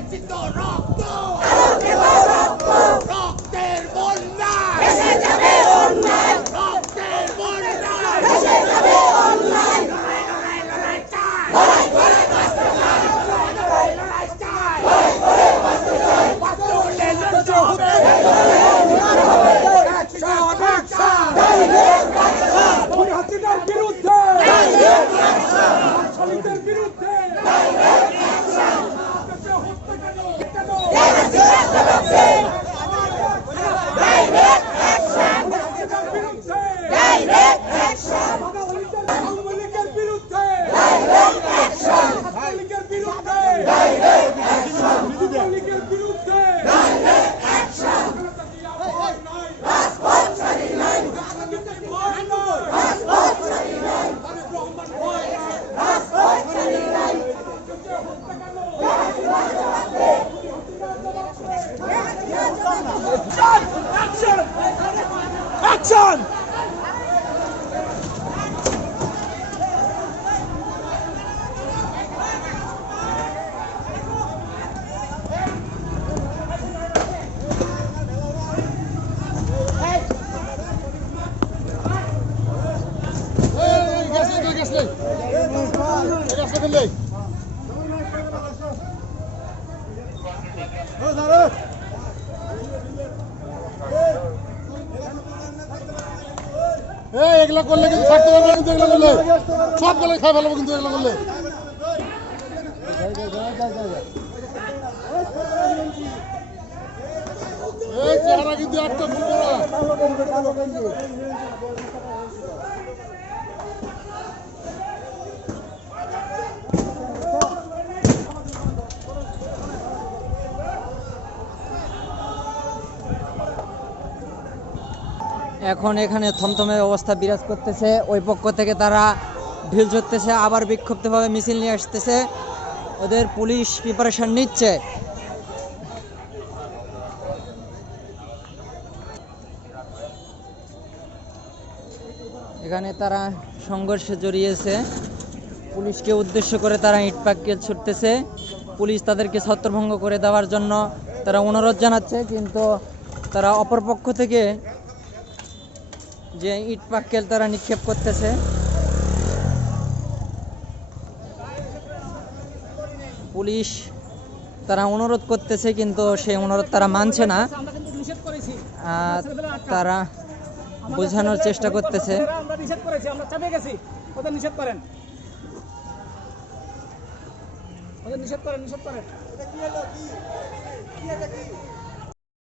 ঝরেছিল রক্ত, রক্তের বন্যা, রক্তের বন্যা, লড়াই লড়াই লড়াই চাই, লড়াই চাই, বাঁচতে হলে লড়তে হবে। হাসিনার বিরুদ্ধে, শ্রমিকদের বিরুদ্ধে, Action! এগুলা করলে কিন্তু থাকতে পারবে, কিন্তু এগুলো করলে সব গলে খাই ফেলবো, কিন্তু এগুলো করলে এই চেহারা কিন্তু একটা ভুলবো না। এখন এখানে থমথমে অবস্থা বিরাজ করতেছে। ওই পক্ষ থেকে তারা ঢিল ছুটতেছে, আবার বিক্ষুব্ধভাবে মিছিল নিয়ে আসতেছে। ওদের পুলিশ প্রিপারেশন নিচ্ছে। এখানে তারা সংঘর্ষে জড়িয়েছে। পুলিশকে উদ্দেশ্য করে তারা ইটপাটকেল ছুটতেছে। পুলিশ তাদেরকে ছত্রভঙ্গ করে দেওয়ার জন্য তারা অনুরোধ জানাচ্ছে, কিন্তু তারা অপরপক্ষ থেকে যে ইট পাটকেল তারা নিক্ষেপ করতেছে। পুলিশ তারা অনুরোধ করতেছে, কিন্তু সেই অনুরোধ তারা মানছে না। তারা বোঝানোর চেষ্টা করতেছে। নিষেধ করেন